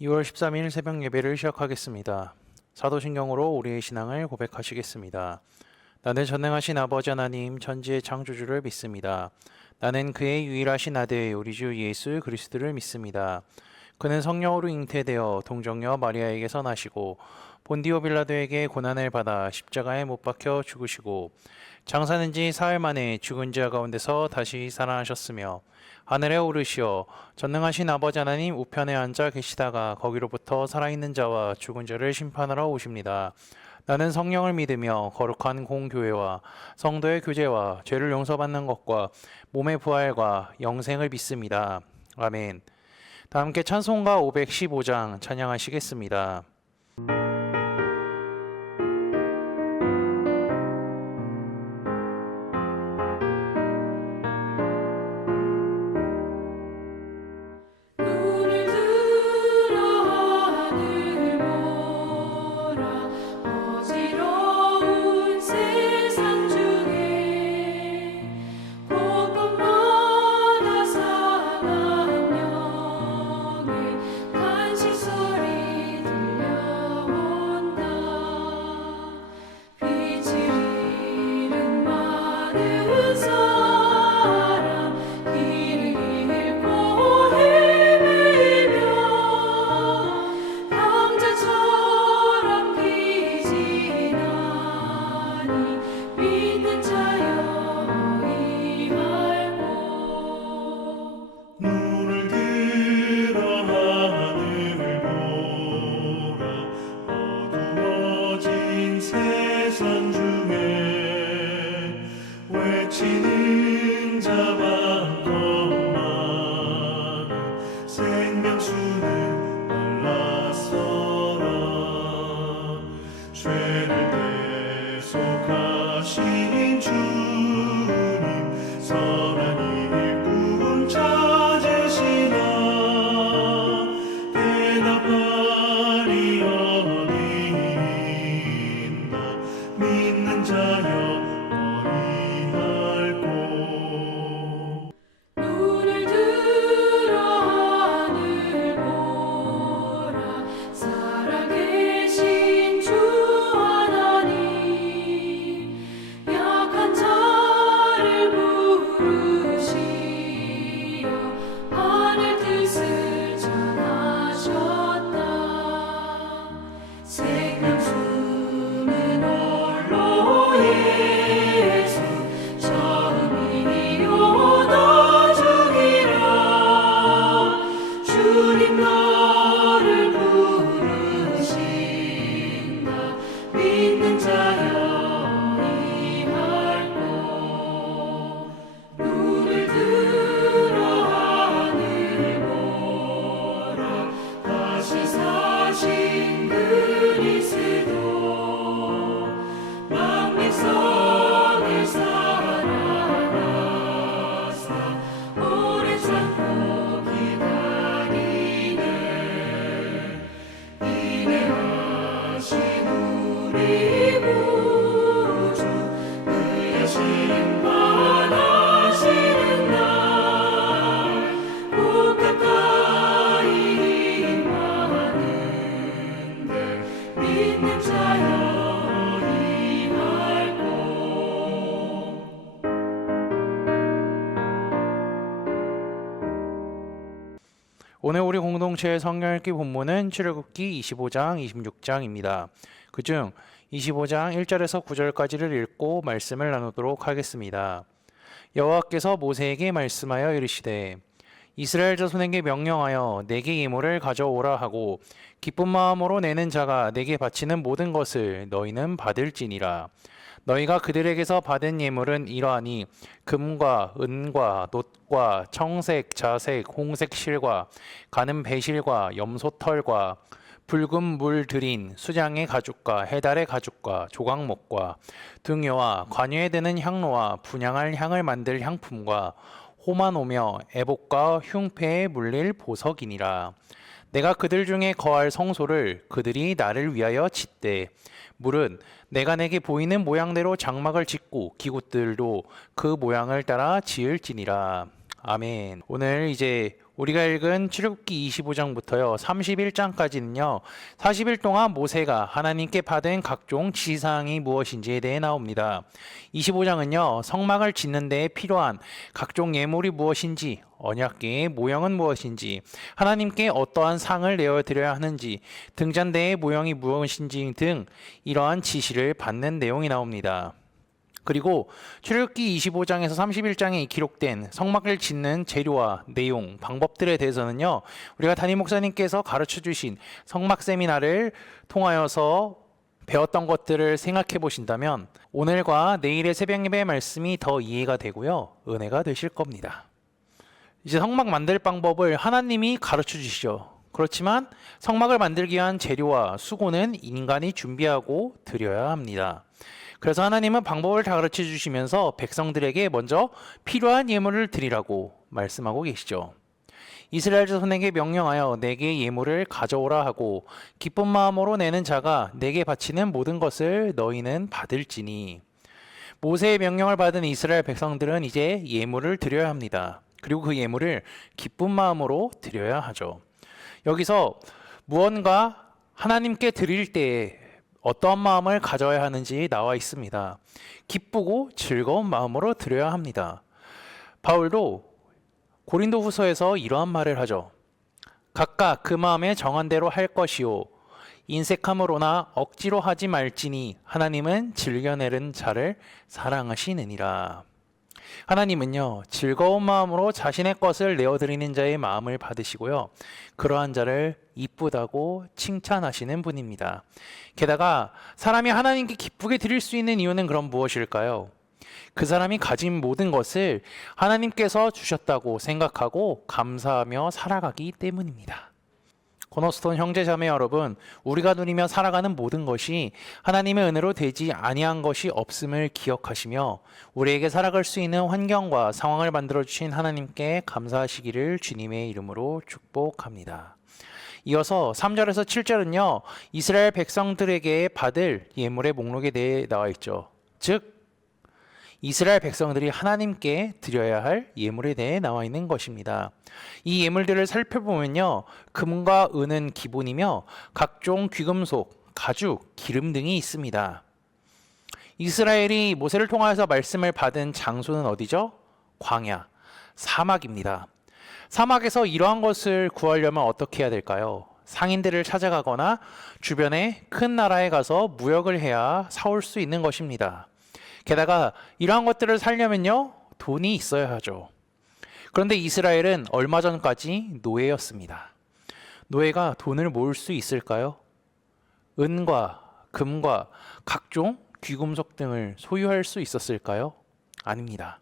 2월 13일 새벽 예배를 시작하겠습니다. 사도신경으로 우리의 신앙을 고백하시겠습니다. 나는 전능하신 아버지 하나님 천지의 창조주를 믿습니다. 나는 그의 유일하신 아들 우리 주 예수 그리스도를 믿습니다. 그는 성령으로 잉태되어 동정녀 마리아에게서 나시고 본디오 빌라도에게 고난을 받아 십자가에 못 박혀 죽으시고 장사는 지 사흘 만에 죽은 자 가운데서 다시 살아나셨으며 하늘에 오르시어 전능하신 아버지 하나님 우편에 앉아 계시다가 거기로부터 살아있는 자와 죽은 자를 심판하러 오십니다. 나는 성령을 믿으며 거룩한 공교회와 성도의 교제와 죄를 용서받는 것과 몸의 부활과 영생을 믿습니다. 아멘. 다 함께 찬송가 515장 찬양하시겠습니다. 오늘 우리 공동체의 성경 읽기 본문은 출애굽기 25장, 26장입니다. 그중 25장 1절에서 9절까지를 읽고 말씀을 나누도록 하겠습니다. 여호와께서 모세에게 말씀하여 이르시되 이스라엘 자손에게 명령하여 내게 예물을 가져오라 하고 기쁜 마음으로 내는 자가 내게 바치는 모든 것을 너희는 받을지니라. 너희가 그들에게서 받은 예물은 이러하니 금과 은과 놋과 청색, 자색, 홍색 실과 가는 배실과 염소털과 붉은 물 들인 수장의 가죽과 해달의 가죽과 조각목과 등효와 관유에 드는 향로와 분향할 향을 만들 향품과 호마노며 애복과 흉패에 물릴 보석이니라. 내가 그들 중에 거할 성소를 그들이 나를 위하여 짓되 물은 내가 내게 보이는 모양대로 장막을 짓고 기구들도 그 모양을 따라 지을지니라. 아멘. 오늘 이제 우리가 읽은 출애굽기 25장부터요 31장까지는요 40일 동안 모세가 하나님께 받은 각종 지시사항이 무엇인지에 대해 나옵니다. 25장은요 성막을 짓는 데에 필요한 각종 예물이 무엇인지, 언약궤의 모형은 무엇인지, 하나님께 어떠한 상을 내어드려야 하는지, 등잔대의 모형이 무엇인지 등 이러한 지시를 받는 내용이 나옵니다. 그리고 출애굽기 25장에서 31장에 기록된 성막을 짓는 재료와 내용, 방법들에 대해서는요 우리가 담임 목사님께서 가르쳐 주신 성막 세미나를 통하여서 배웠던 것들을 생각해 보신다면 오늘과 내일의 새벽 예배 말씀이 더 이해가 되고요 은혜가 되실 겁니다. 이제 성막 만들 방법을 하나님이 가르쳐 주시죠. 그렇지만 성막을 만들기 위한 재료와 수고는 인간이 준비하고 드려야 합니다. 그래서 하나님은 방법을 다 가르쳐 주시면서 백성들에게 먼저 필요한 예물을 드리라고 말씀하고 계시죠. 이스라엘 자손에게 명령하여 내게 예물을 가져오라 하고 기쁜 마음으로 내는 자가 내게 바치는 모든 것을 너희는 받을지니. 모세의 명령을 받은 이스라엘 백성들은 이제 예물을 드려야 합니다. 그리고 그 예물을 기쁜 마음으로 드려야 하죠. 여기서 무언가 하나님께 드릴 때에 어떠한 마음을 가져야 하는지 나와 있습니다. 기쁘고 즐거운 마음으로 드려야 합니다. 바울도 고린도 후서에서 이러한 말을 하죠. 각각 그 마음에 정한 대로 할 것이요 인색함으로나 억지로 하지 말지니 하나님은 즐겨내는 자를 사랑하시느니라. 하나님은요 즐거운 마음으로 자신의 것을 내어드리는 자의 마음을 받으시고요 그러한 자를 이쁘다고 칭찬하시는 분입니다. 게다가 사람이 하나님께 기쁘게 드릴 수 있는 이유는 그럼 무엇일까요? 그 사람이 가진 모든 것을 하나님께서 주셨다고 생각하고 감사하며 살아가기 때문입니다. 코너스톤 형제자매 여러분, 우리가 누리며 살아가는 모든 것이 하나님의 은혜로 되지 아니한 것이 없음을 기억하시며 우리에게 살아갈 수 있는 환경과 상황을 만들어 주신 하나님께 감사하시기를 주님의 이름으로 축복합니다. 이어서 3절에서 7절은요 이스라엘 백성들에게 받을 예물의 목록에 대해 나와 있죠. 즉 이스라엘 백성들이 하나님께 드려야 할 예물에 대해 나와 있는 것입니다. 이 예물들을 살펴보면요 금과 은은 기본이며 각종 귀금속, 가죽, 기름 등이 있습니다. 이스라엘이 모세를 통하여서 말씀을 받은 장소는 어디죠? 광야, 사막입니다. 사막에서 이러한 것을 구하려면 어떻게 해야 될까요? 상인들을 찾아가거나 주변의 큰 나라에 가서 무역을 해야 사올 수 있는 것입니다. 게다가 이러한 것들을 살려면요 돈이 있어야 하죠. 그런데 이스라엘은 얼마 전까지 노예였습니다. 노예가 돈을 모을 수 있을까요? 은과 금과 각종 귀금속 등을 소유할 수 있었을까요? 아닙니다.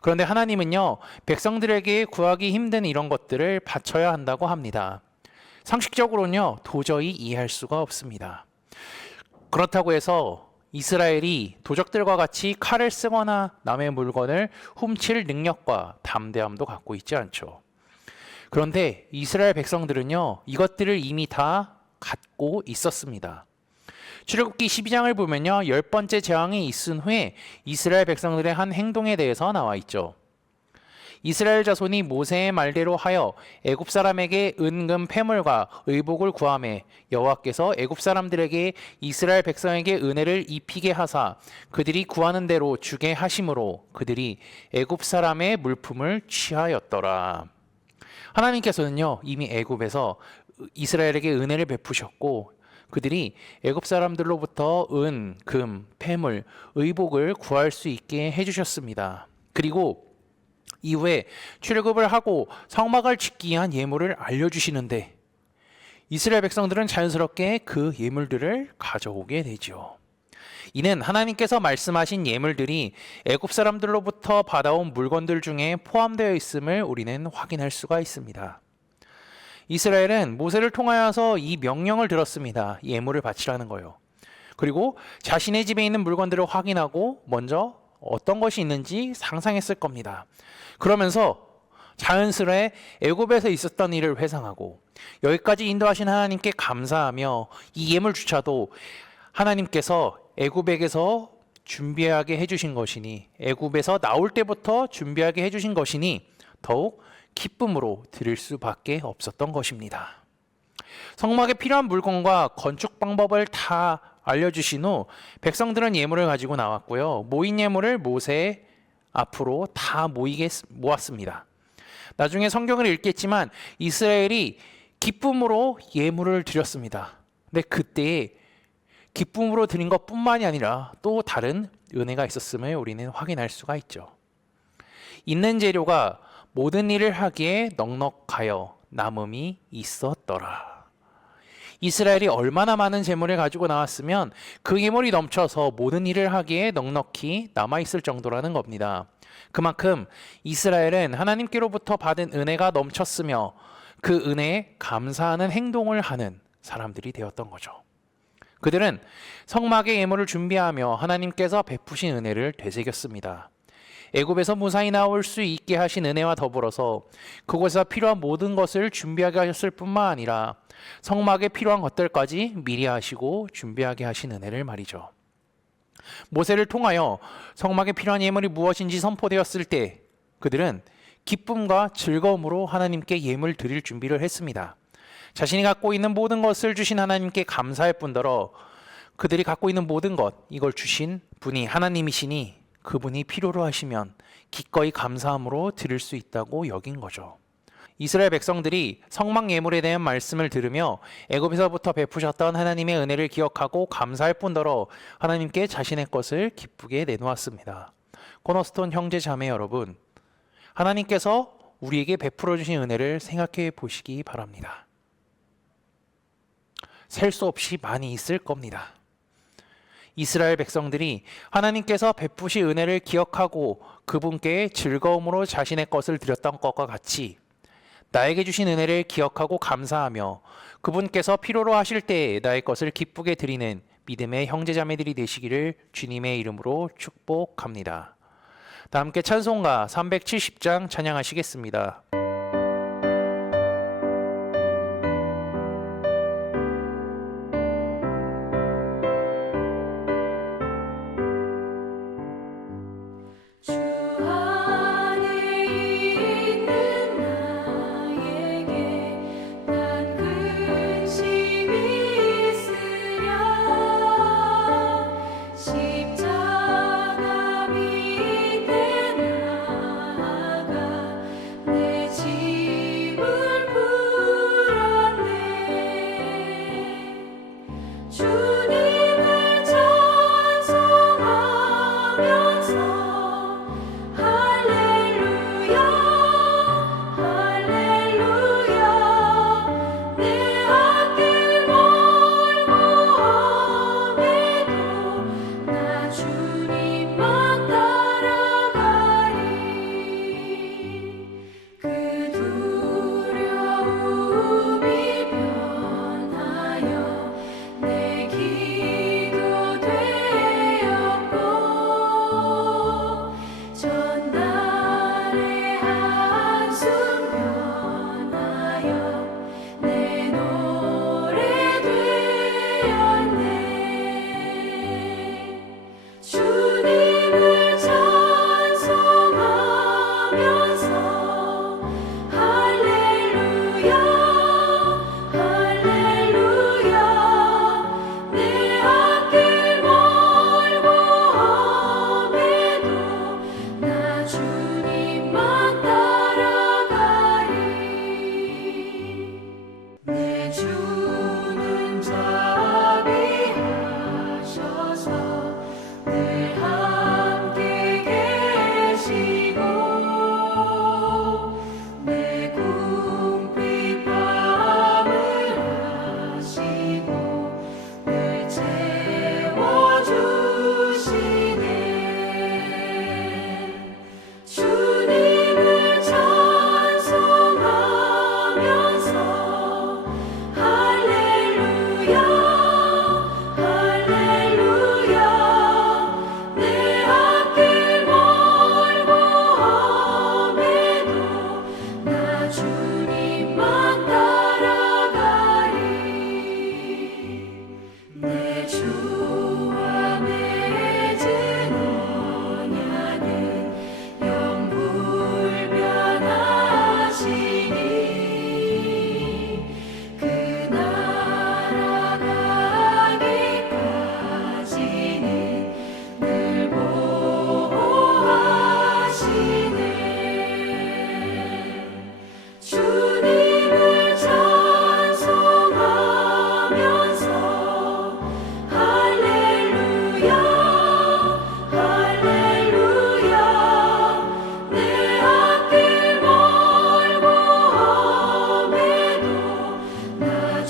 그런데 하나님은요 백성들에게 구하기 힘든 이런 것들을 바쳐야 한다고 합니다. 상식적으로는요 도저히 이해할 수가 없습니다. 그렇다고 해서 이스라엘이 도적들과 같이 칼을 쓰거나 남의 물건을 훔칠 능력과 담대함도 갖고 있지 않죠. 그런데 이스라엘 백성들은요 이것들을 이미 다 갖고 있었습니다. 출애굽기 12장을 보면요 10번째 재앙이 있은 후에 이스라엘 백성들의 한 행동에 대해서 나와 있죠. 이스라엘 자손이 모세의 말대로 하여 애굽 사람에게 은금 패물과 의복을 구하매 여호와께서 애굽 사람들에게 이스라엘 백성에게 은혜를 입히게 하사 그들이 구하는 대로 주게 하심으로 그들이 애굽 사람의 물품을 취하였더라. 하나님께서는요 이미 애굽에서 이스라엘에게 은혜를 베푸셨고 그들이 애굽 사람들로부터 은, 금, 패물, 의복을 구할 수 있게 해주셨습니다. 그리고 이후에 출애굽을 하고 성막을 짓기 위한 예물을 알려주시는데 이스라엘 백성들은 자연스럽게 그 예물들을 가져오게 되죠. 이는 하나님께서 말씀하신 예물들이 애굽 사람들로부터 받아온 물건들 중에 포함되어 있음을 우리는 확인할 수가 있습니다. 이스라엘은 모세를 통하여서 이 명령을 들었습니다. 예물을 바치라는 거요. 그리고 자신의 집에 있는 물건들을 확인하고 먼저 어떤 것이 있는지 상상했을 겁니다. 그러면서 자연스레 애굽에서 있었던 일을 회상하고 여기까지 인도하신 하나님께 감사하며 이 예물주차도 하나님께서 애굽에게서 준비하게 해주신 것이니 애굽에서 나올 때부터 준비하게 해주신 것이니 더욱 기쁨으로 드릴 수밖에 없었던 것입니다. 성막에 필요한 물건과 건축 방법을 다 알려주신 후 백성들은 예물을 가지고 나왔고요. 모인 예물을 모세 앞으로 다 모았습니다. 나중에 성경을 읽겠지만 이스라엘이 기쁨으로 예물을 드렸습니다. 근데 그때 기쁨으로 드린 것뿐만이 아니라 또 다른 은혜가 있었음을 우리는 확인할 수가 있죠. 있는 재료가 모든 일을 하기에 넉넉하여 남음이 있었더라. 이스라엘이 얼마나 많은 재물을 가지고 나왔으면 그 예물이 넘쳐서 모든 일을 하기에 넉넉히 남아있을 정도라는 겁니다. 그만큼 이스라엘은 하나님께로부터 받은 은혜가 넘쳤으며 그 은혜에 감사하는 행동을 하는 사람들이 되었던 거죠. 그들은 성막의 예물을 준비하며 하나님께서 베푸신 은혜를 되새겼습니다. 애굽에서 무사히 나올 수 있게 하신 은혜와 더불어서 그곳에서 필요한 모든 것을 준비하게 하셨을 뿐만 아니라 성막에 필요한 것들까지 미리 하시고 준비하게 하신 은혜를 말이죠. 모세를 통하여 성막에 필요한 예물이 무엇인지 선포되었을 때 그들은 기쁨과 즐거움으로 하나님께 예물 드릴 준비를 했습니다. 자신이 갖고 있는 모든 것을 주신 하나님께 감사할 뿐더러 그들이 갖고 있는 모든 것, 이걸 주신 분이 하나님이시니 그분이 필요로 하시면 기꺼이 감사함으로 드릴 수 있다고 여긴 거죠. 이스라엘 백성들이 성막 예물에 대한 말씀을 들으며 애굽에서부터 베푸셨던 하나님의 은혜를 기억하고 감사할 뿐더러 하나님께 자신의 것을 기쁘게 내놓았습니다. 코너스톤 형제 자매 여러분, 하나님께서 우리에게 베풀어 주신 은혜를 생각해 보시기 바랍니다. 셀 수 없이 많이 있을 겁니다. 이스라엘 백성들이 하나님께서 베푸신 은혜를 기억하고 그분께 즐거움으로 자신의 것을 드렸던 것과 같이 나에게 주신 은혜를 기억하고 감사하며 그분께서 필요로 하실 때 나의 것을 기쁘게 드리는 믿음의 형제자매들이 되시기를 주님의 이름으로 축복합니다. 다 함께 찬송가 370장 찬양하시겠습니다. 십자가 밑에 나아가 내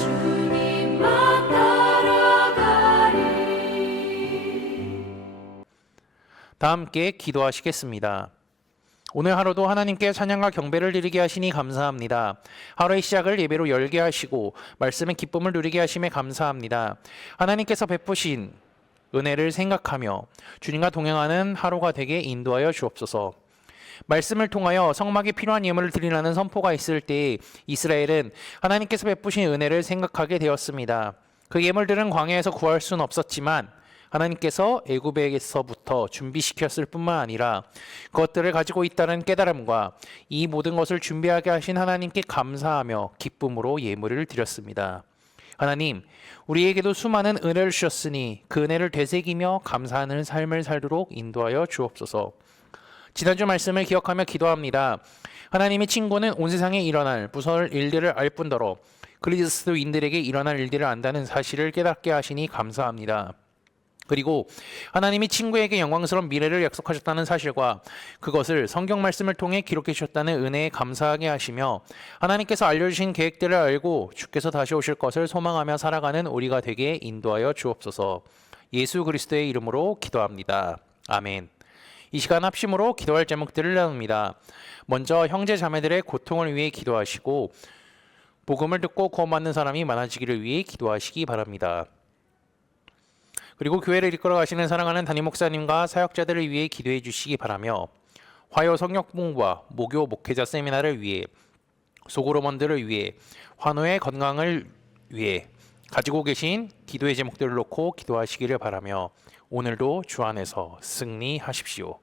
주님만 따라가리. 다 함께 기도하시겠습니다. 오늘 하루도 하나님께 찬양과 경배를 드리게 하시니 감사합니다. 하루의 시작을 예배로 열게 하시고 말씀의 기쁨을 누리게 하심에 감사합니다. 하나님께서 베푸신 은혜를 생각하며 주님과 동행하는 하루가 되게 인도하여 주옵소서. 말씀을 통하여 성막에 필요한 예물을 드리라는 선포가 있을 때 이스라엘은 하나님께서 베푸신 은혜를 생각하게 되었습니다. 그 예물들은 광야에서 구할 수는 없었지만 하나님께서 애굽에서부터 준비시켰을 뿐만 아니라 그것들을 가지고 있다는 깨달음과 이 모든 것을 준비하게 하신 하나님께 감사하며 기쁨으로 예물을 드렸습니다. 하나님, 우리에게도 수많은 은혜를 주셨으니 그 은혜를 되새기며 감사하는 삶을 살도록 인도하여 주옵소서. 지난주 말씀을 기억하며 기도합니다. 하나님의 친구는 온 세상에 일어날 무서울 일들을 알 뿐더러 그리스도인들에게 일어날 일들을 안다는 사실을 깨닫게 하시니 감사합니다. 그리고 하나님이 친구에게 영광스러운 미래를 약속하셨다는 사실과 그것을 성경 말씀을 통해 기록해 주셨다는 은혜에 감사하게 하시며 하나님께서 알려주신 계획들을 알고 주께서 다시 오실 것을 소망하며 살아가는 우리가 되게 인도하여 주옵소서. 예수 그리스도의 이름으로 기도합니다. 아멘. 이 시간 합심으로 기도할 제목들을 나눕니다. 먼저 형제 자매들의 고통을 위해 기도하시고 복음을 듣고 구원받는 사람이 많아지기를 위해 기도하시기 바랍니다. 그리고 교회를 이끌어 가시는 사랑하는 담임 목사님과 사역자들을 위해 기도해 주시기 바라며 화요 성역 공부와 모교 목회자 세미나를 위해 소그로먼들을 위해 환우의 건강을 위해 가지고 계신 기도의 제목들을 놓고 기도하시기를 바라며 오늘도 주 안에서 승리하십시오.